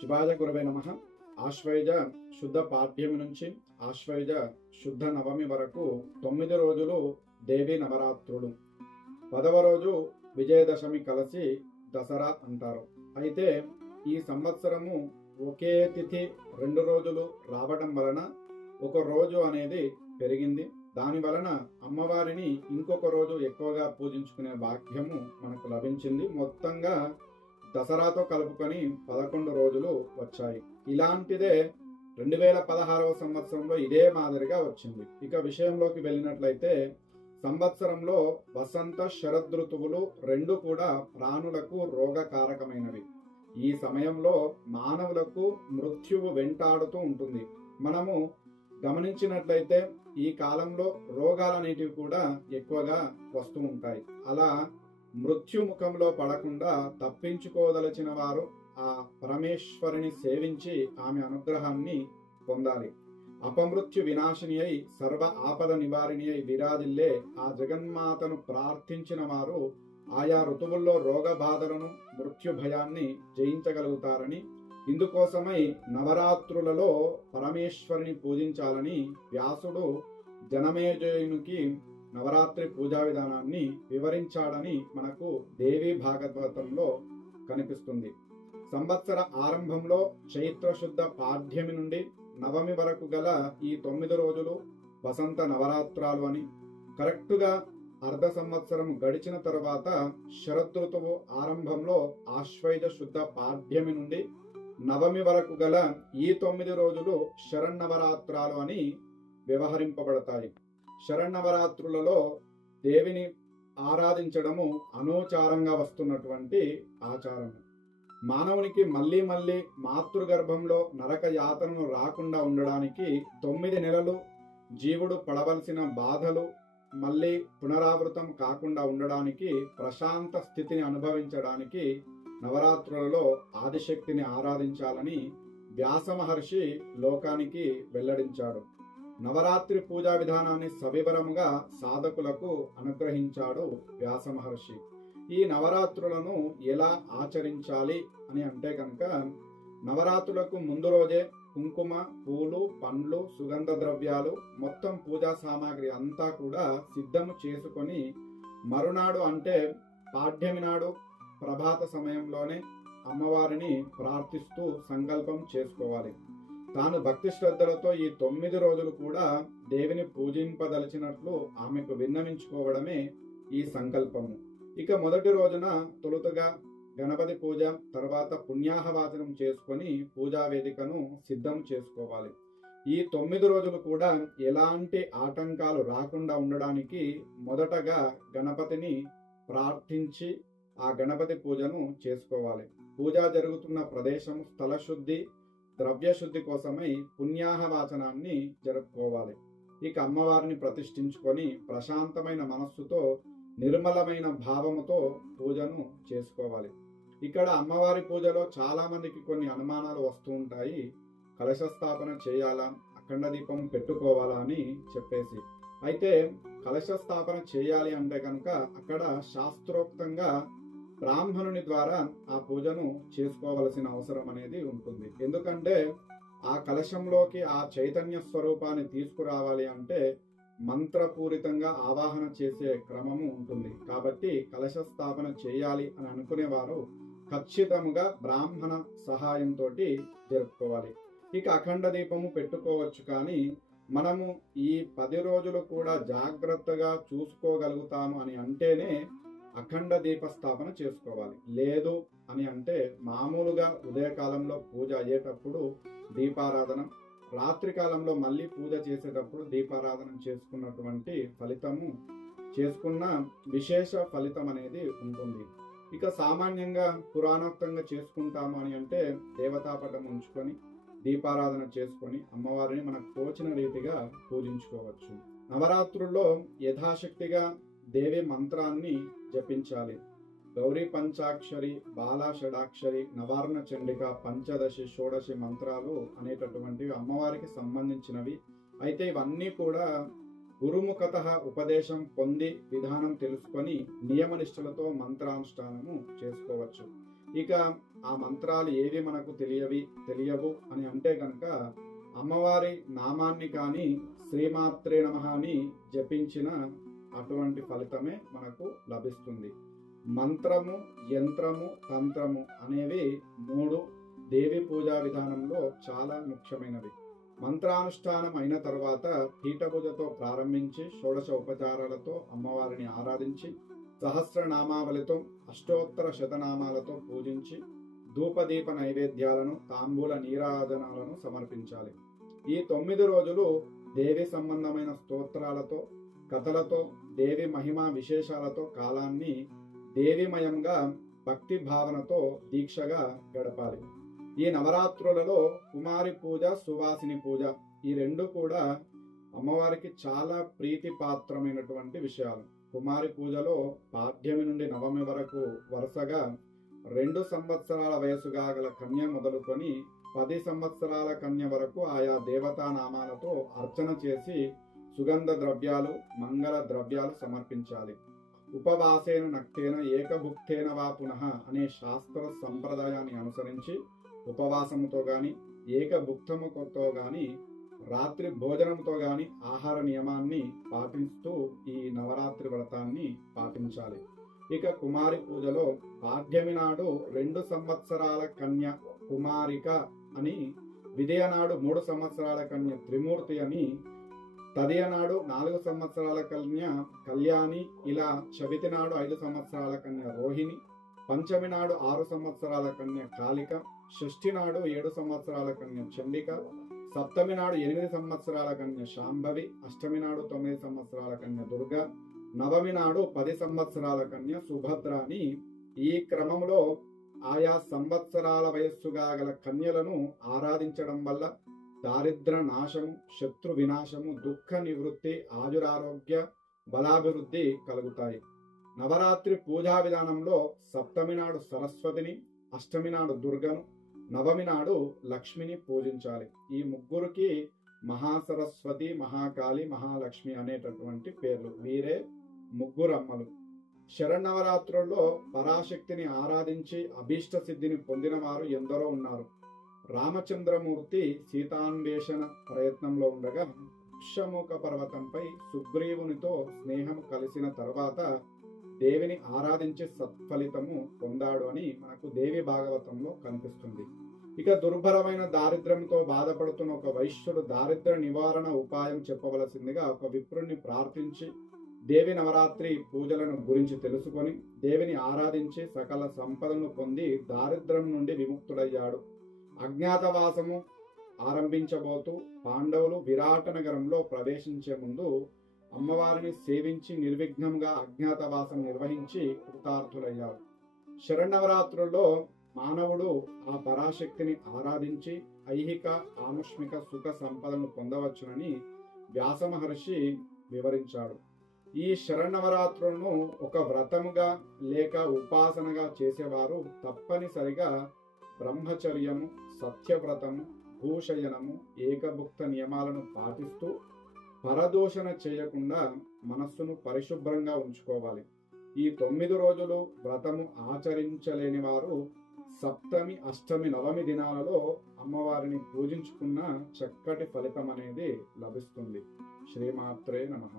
శివాయ గురవే నమః. ఆశ్వయుజ శుద్ధ పాఠ్యమి నుంచి ఆశ్వయుజ శుద్ధ నవమి వరకు 9 రోజులు దేవి నవరాత్రులు. 10వ రోజు విజయదశమి కలిసి దసరా అంటారు. అయితే ఈ సంవత్సరము ఒకే తిథి 2 రోజులు రావడం వలన ఒక రోజు అనేది పెరిగింది. దాని వలన అమ్మవారిని ఇంకొక రోజు ఎక్కువగా పూజించుకునే భాగ్యము మనకు లభించింది. మొత్తంగా దసరాతో కలుపుకొని 11 రోజులు వచ్చాయి. ఇలాంటిదే 2016వ సంవత్సరంలో ఇదే మాదిరిగా వచ్చింది. ఇక విషయంలోకి వెళ్ళినట్లయితే సంవత్సరంలో వసంత శరదృతువులు 2 కూడా ప్రాణులకు రోగకారకమైనవి. ఈ సమయంలో మానవులకు మృత్యువు వెంటాడుతూ ఉంటుంది. మనము గమనించినట్లయితే ఈ కాలంలో రోగాలనేటివి కూడా ఎక్కువగా వస్తూ ఉంటాయి. అలా మృత్యుముఖంలో పడకుండా తప్పించుకోదలచిన వారు ఆ పరమేశ్వరిని సేవించి ఆమె అనుగ్రహాన్ని పొందాలి. అపమృత్యు వినాశిని అయి సర్వ ఆపద నివారిణి అయి విరాజిల్లే ఆ జగన్మాతను ప్రార్థించిన వారు ఆయా ఋతువుల్లో రోగ బాధలను మృత్యు భయాన్ని జయించగలుగుతారని, ఇందుకోసమై నవరాత్రులలో పరమేశ్వరిని పూజించాలని వ్యాసుడు జనమేజయునికి నవరాత్రి పూజా విధానాన్ని వివరించాడని మనకు దేవి భాగవతంలో కనిపిస్తుంది. సంవత్సర ఆరంభంలో చైత్ర శుద్ధ పాఠ్యమి నుండి నవమి వరకు గల ఈ 9 రోజులు వసంత నవరాత్రాలు అని, కరెక్టుగా అర్ధ సంవత్సరం గడిచిన తర్వాత శరదృతువు ఆరంభంలో ఆశ్వయుజ శుద్ధ పాఠ్యమి నుండి నవమి వరకు గల ఈ 9 రోజులు శరన్నవరాత్రాలు అని వ్యవహరింపబడతాయి. శరన్నవరాత్రులలో దేవిని ఆరాధించడము అనూచారంగా వస్తున్నటువంటి ఆచారము. మానవునికి మళ్ళీ మాతృగర్భంలో నరక యాతనలు రాకుండా ఉండడానికి 9 నెలలు జీవుడు పడవలసిన బాధలు మళ్ళీ పునరావృతం కాకుండా ఉండడానికి, ప్రశాంత స్థితిని అనుభవించడానికి నవరాత్రులలో ఆదిశక్తిని ఆరాధించాలని వ్యాస మహర్షి లోకానికి వెల్లడించాడు. నవరాత్రి పూజా విధానాన్ని సవివరముగా సాధకులకు అనుగ్రహించాడు వ్యాస మహర్షి. ఈ నవరాత్రులను ఎలా ఆచరించాలి అని అంటే కనుక, నవరాత్రులకు ముందు రోజే కుంకుమ, పూలు, పండ్లు, సుగంధ ద్రవ్యాలు, మొత్తం పూజా సామాగ్రి అంతా కూడా సిద్ధము చేసుకొని మరునాడు అంటే పాడ్యమి నాడు ప్రభాత సమయంలోనే అమ్మవారిని ప్రార్థిస్తూ సంకల్పం చేసుకోవాలి. తాను భక్తి శ్రద్ధలతో ఈ 9 రోజులు కూడా దేవిని పూజింపదలిచినట్లు ఆమెకు విన్నవించుకోవడమే ఈ సంకల్పము. ఇక మొదటి రోజున తొలుతగా గణపతి పూజ, తర్వాత పుణ్యాహవాచనం చేసుకొని పూజా వేదికను సిద్ధం చేసుకోవాలి. ఈ 9 రోజులు కూడా ఎలాంటి ఆటంకాలు రాకుండా ఉండడానికి మొదటగా గణపతిని ప్రార్థించి ఆ గణపతి పూజను చేసుకోవాలి. పూజ జరుగుతున్న ప్రదేశం స్థల శుద్ధి, ద్రవ్య శుద్ధి కోసమై పుణ్యాహవాచనాన్ని జరుపుకోవాలి. ఇక అమ్మవారిని ప్రతిష్ఠించుకొని ప్రశాంతమైన మనస్సుతో నిర్మలమైన భావముతో పూజను చేసుకోవాలి. ఇక్కడ అమ్మవారి పూజలో చాలా మందికి కొన్ని అనుమానాలు వస్తూ ఉంటాయి. కలశ స్థాపన చేయాలా, అఖండ దీపం పెట్టుకోవాలా అని చెప్పేసి. అయితే కలశ స్థాపన చేయాలి అంటే కనుక అక్కడ శాస్త్రోక్తంగా బ్రాహ్మణుని ద్వారా ఆ పూజను చేసుకోవలసిన అవసరం అనేది ఉంటుంది. ఎందుకంటే ఆ కలశంలోకి ఆ చైతన్య స్వరూపాన్ని తీసుకురావాలి అంటే మంత్రపూరితంగా ఆవాహన చేసే క్రమము ఉంటుంది. కాబట్టి కలశ స్థాపన చేయాలి అని అనుకునేవారు ఖచ్చితముగా బ్రాహ్మణ సహాయంతో జరుపుకోవాలి. ఇక అఖండ దీపము పెట్టుకోవచ్చు, కానీ మనము ఈ 10 రోజులు కూడా జాగ్రత్తగా చూసుకోగలుగుతాము అని అంటేనే అఖండ దీప స్థాపన చేసుకోవాలి. లేదు అని అంటే మామూలుగా ఉదయకాలంలో పూజ అయ్యేటప్పుడు దీపారాధన, రాత్రి కాలంలో మళ్ళీ పూజ చేసేటప్పుడు దీపారాధన చేసుకున్నటువంటి ఫలితము, చేసుకున్న విశేష ఫలితం అనేది ఉంటుంది. ఇక సామాన్యంగా పురాణోక్తంగా చేసుకుంటాము అని అంటే దేవతాపటం ఉంచుకొని దీపారాధన చేసుకొని అమ్మవారిని మనకు తోచిన రీతిగా పూజించుకోవచ్చు. నవరాత్రుల్లో యథాశక్తిగా దేవి మంత్రాన్ని జపించాలి. గౌరీ పంచాక్షరి, బాలా షడాక్షరి, నవార్ణ చండిక, పంచదశి, షోడశి మంత్రాలు అనేటటువంటివి అమ్మవారికి సంబంధించినవి. అయితే ఇవన్నీ కూడా గురుముఖత ఉపదేశం పొంది విధానం తెలుసుకొని నియమనిష్టలతో మంత్రానుష్ఠానము చేసుకోవచ్చు. ఇక ఆ మంత్రాలు ఏవి మనకు తెలియవు అని అంటే కనుక అమ్మవారి నామాన్ని కానీ శ్రీమాత్రే నమః అని జపించిన అటువంటి ఫలితమే మనకు లభిస్తుంది. మంత్రము, యంత్రము, తంత్రము అనేవి మూడు దేవి పూజా విధానంలో చాలా ముఖ్యమైనవి. మంత్రానుష్ఠానం అయిన తర్వాత పీఠ పూజతో ప్రారంభించి షోడశ ఉపచారాలతో అమ్మవారిని ఆరాధించి సహస్రనామావళితో అష్టోత్తర శతనామాలతో పూజించి ధూపదీప నైవేద్యాలను తాంబూల నీరాజనాలను సమర్పించాలి. ఈ 9 రోజులు దేవి సంబంధమైన స్తోత్రాలతో కథలతో దేవి మహిమ విశేషాలతో కాలాన్ని దేవిమయంగా భక్తి భావనతో దీక్షగా గడపాలి. ఈ నవరాత్రులలో కుమారి పూజ, సువాసిని పూజ ఈ రెండు కూడా అమ్మవారికి చాలా ప్రీతిపాత్రమైనటువంటి విషయాలు. కుమారి పూజలో పాడ్యమి నుండి నవమి వరకు వరుసగా 2 సంవత్సరాల వయసుగా గల కన్య మొదలుకొని 10 సంవత్సరాల కన్య వరకు ఆయా దేవతా నామాలతో అర్చన చేసి సుగంధ ద్రవ్యాలు, మంగళ ద్రవ్యాలు సమర్పించాలి. ఉపవాసేన నక్తేన ఏకభుక్తేన వా పునః అనే శాస్త్ర సంప్రదాయాన్ని అనుసరించి ఉపవాసముతో గాని ఏకభుక్తముతో గాని రాత్రి భోజనంతో గాని ఆహార నియమాన్ని పాటిస్తూ ఈ నవరాత్రి వ్రతాన్ని పాటించాలి. ఇక కుమారి పూజలో పాడ్యమి నాడు 2 సంవత్సరాల కన్య కుమారిక అని, విదయ నాడు 3 సంవత్సరాల కన్య త్రిమూర్తి అని, తదియ నాడు 4 సంవత్సరాల కన్య కళ్యాణి, ఇలా చవితి నాడు 5 సంవత్సరాల కన్య రోహిణి, పంచమి నాడు 6 సంవత్సరాల కన్య కాళిక, షష్ఠి నాడు 7 సంవత్సరాల కన్య చండిక, సప్తమి నాడు 8 సంవత్సరాల కన్య శాంభవి, అష్టమి నాడు 9 సంవత్సరాల కన్య దుర్గ, నవమి నాడు 10 సంవత్సరాల కన్య సుభద్ర అని ఈ క్రమంలో ఆయా సంవత్సరాల వయస్సుగా గల కన్యలను ఆరాధించడం వల్ల దారిద్ర నాశము, శత్రు వినాశము, దుఃఖ నివృత్తి, ఆయురారోగ్య బలాభివృద్ధి కలుగుతాయి. నవరాత్రి పూజా విధానంలో సప్తమి నాడు సరస్వతిని, అష్టమి నాడు దుర్గను, నవమి నాడు లక్ష్మిని పూజించాలి. ఈ ముగ్గురికి మహాసరస్వతి, మహాకాళి, మహాలక్ష్మి అనేటటువంటి పేర్లు. వీరే ముగ్గురమ్మలు. శరన్నవరాత్రుల్లో పరాశక్తిని ఆరాధించి అభీష్ట సిద్ధిని పొందిన వారు ఎందరో ఉన్నారు. రామచంద్రమూర్తి సీతాన్వేషణ ప్రయత్నంలో ఉండగా పుష్యముఖ పర్వతంపై సుగ్రీవునితో స్నేహం కలిసిన తర్వాత దేవిని ఆరాధించి సత్ఫలితము పొందాడు అని మనకు దేవి భాగవతంలో కనిపిస్తుంది. ఇక దుర్భరమైన దారిద్ర్యంతో బాధపడుతున్న ఒక వైశ్యుడు దారిద్ర్య నివారణ ఉపాయం చెప్పవలసిందిగా ఒక విప్రుణ్ణి ప్రార్థించి దేవి నవరాత్రి పూజలను గురించి తెలుసుకొని దేవిని ఆరాధించి సకల సంపదను పొంది దారిద్ర్యం నుండి విముక్తుడయ్యాడు. అజ్ఞాతవాసము ఆరంభించబోతూ పాండవులు విరాట నగరంలో ప్రవేశించే ముందు అమ్మవారిని సేవించి నిర్విఘ్నంగా అజ్ఞాతవాసం నిర్వహించి కృతార్థులయ్యారు. శరన్నవరాత్రుల్లో మానవుడు ఆ పరాశక్తిని ఆరాధించి ఐహిక ఆముష్మిక సుఖ సంపదను పొందవచ్చునని వ్యాస మహర్షి వివరించాడు. ఈ శరన్నవరాత్రులను ఒక వ్రతముగా లేక ఉపాసనగా చేసేవారు తప్పనిసరిగా బ్రహ్మచర్యము, సత్యవ్రతము, భూషయనము, ఏకభుక్త నియమాలను పాటిస్తూ పరదూషణ చేయకుండా మనస్సును పరిశుభ్రంగా ఉంచుకోవాలి. ఈ 9 రోజులు వ్రతము ఆచరించలేని వారు సప్తమి, అష్టమి, నవమి దినాలలో అమ్మవారిని పూజించుకున్న చక్కటి ఫలితం అనేది లభిస్తుంది. శ్రీమాత్రే నమః.